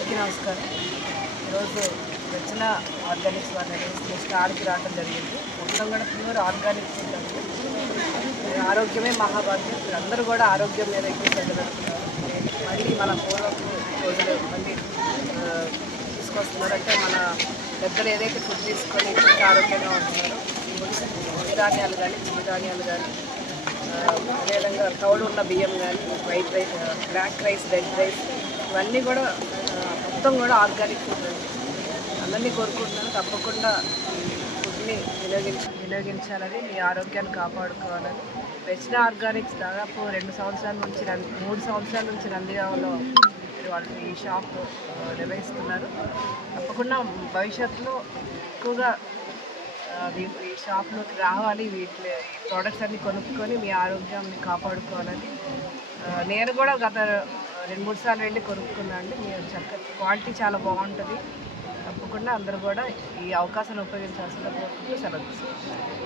నమస్కారం. ఈరోజు రచన ఆర్గానిక్స్ వారి స్టార్కి రావడం జరిగింది. మొత్తం కూడా ప్యూర్ ఆర్గానిక్ ఫుడ్ అండి. ఆరోగ్యమే మహాభాగ్యం. అందరూ కూడా ఆరోగ్యం మీద ఎక్కువ శ్రద్ధ పెడుతున్నారు. మళ్ళీ మన పూర్వపు రోజులు మళ్ళీ తీసుకొస్తున్నారు. అంటే మన పెద్దలు ఏదైతే ఫుడ్ తీసుకొని ఇంకా ఆరోగ్యంగా ఉంటున్నారో ధాన్యాలు కానీ చిరుధాన్యాలు కానీ అదేవిధంగా తౌడు ఉన్న బియ్యం కానీ white rice, black rice, red rice ఇవన్నీ కూడా మొత్తం కూడా ఆర్గానిక్ ఫుడ్ అండి. అందరినీ కోరుకుంటున్నాను తప్పకుండా ఈ ఫుడ్ని వినియోగించాలని, మీ ఆరోగ్యాన్ని కాపాడుకోవాలని. రచన ఆర్గానిక్స్ దాదాపు 2 సంవత్సరాల నుంచి 3 సంవత్సరాల నుంచి నందిగామలో వాళ్ళు ఈ షాప్ నిర్వహిస్తున్నారు. తప్పకుండా భవిష్యత్తులో ఎక్కువగా ఈ షాప్లోకి రావాలి, వీటి ప్రోడక్ట్స్ అన్నీ కొనుక్కొని మీ ఆరోగ్యాన్ని కాపాడుకోవాలని. నేను కూడా గత 2-3 సార్లు వెళ్ళి కొనుక్కున్నాను అండి. మీరు చక్కటి క్వాలిటీ చాలా బాగుంటుంది. తప్పకుండా అందరూ కూడా ఈ అవకాశాన్ని ఉపయోగించాల్సిన కోరుకుంటూ సెలవు తీసుకుంటాను.